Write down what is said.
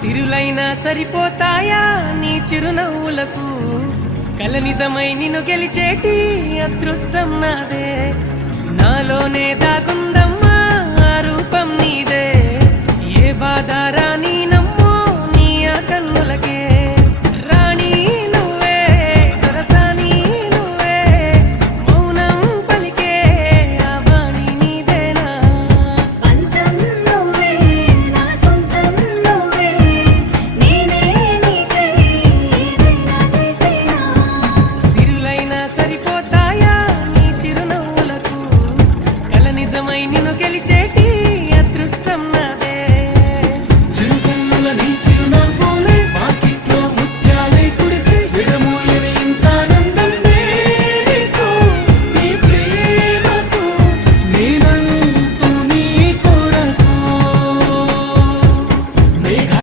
సిరులైనా సరిపోతాయా నీ చిరునవ్వులకు కల నిజమై నిన్ను గెలిచేటి అదృష్టం నాదే నాలోనే దాగుందమ్మా ఆ రూపం నీదే ఏ బాధ రాని